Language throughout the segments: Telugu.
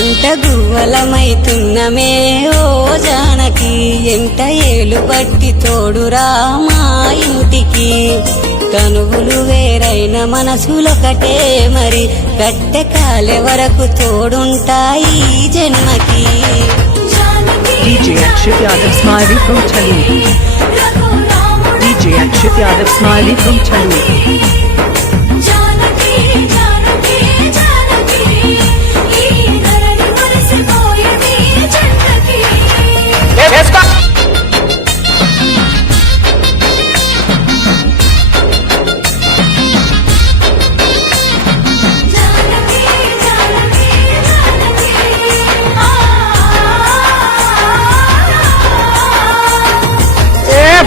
గంట గువ్వలమైతున్నమే ఓ జానకి ఎంట ఏలు బట్టి తోడురా మా ఇంటికి తనువులు వేరైన మనసులొకటే మరి కట్టె కాలే వరకు తోడుంటాయి జన్మకి DJ Akshit Yadav Smiley from Chalu. DJ Akshit Yadav Smiley from Chalu.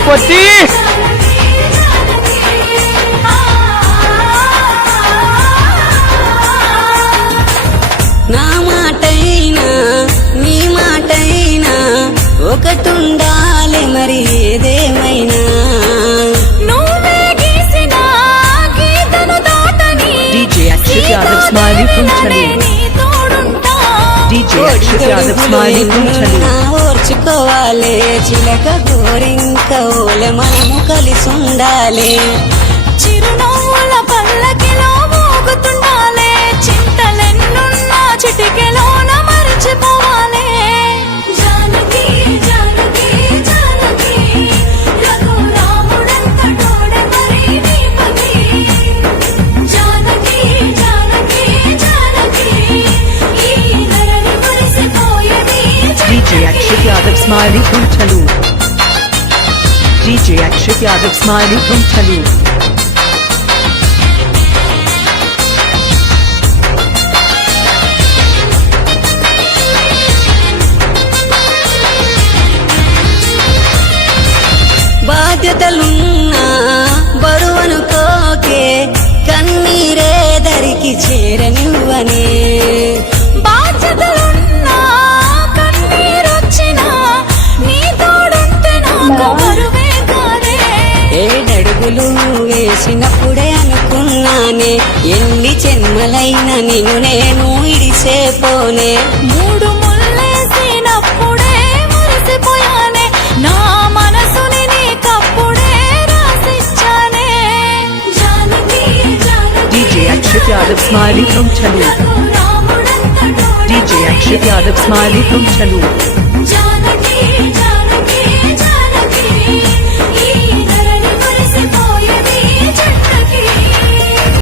पति నా మాటైనా నీ మాటైనా ఒకటుండాలి మరి ఏదేమైనా DJ Akshit Yadav Smiley from Chalu. DJ Akshit Yadav Smiley from Chalu. ఓర్చుకోవాలి చిలక గోరింక ఓలె మనము కలిసి ఉండాలి చిరునవ్వుల పల్లకిలో మోగుతుండాలి చింతలెన్నున్నా చిటికెలోన మరిచిపోవాలి జానకి జానకి జానకి రఘురాముడంత తోడే మరి నీపతి జానకి జానకి జానకి ఈ నరని మరిసిపోయేది DJ Akshit Yadav Smiley from Chalu. DJ Akshit Yadav Smiley from Chalu. బాధ్యతలున్నా బరువనుకోకే కన్నీరే దరికి చేరనివ్వనే బాధ్యతలున్నా కన్నీరొచ్చినా నీ తోడుంటే నాకు బరువే కాదే ఏడడుగులు వేసినప్పుడే అనుకున్నానే ఎన్ని జన్మలైనా నిన్ను నేను ఇడిసేపోనే మూడు ముళ్ళేసినప్పుడే మురిసిపోయానే నా మనసుని నీకప్పుడే రాసిచ్చానే Janaki Janaki DJ Akshit Yadav Smiley from Chalu. రఘురాముడంత తోడే DJ Akshit Yadav Smiley from Chalu.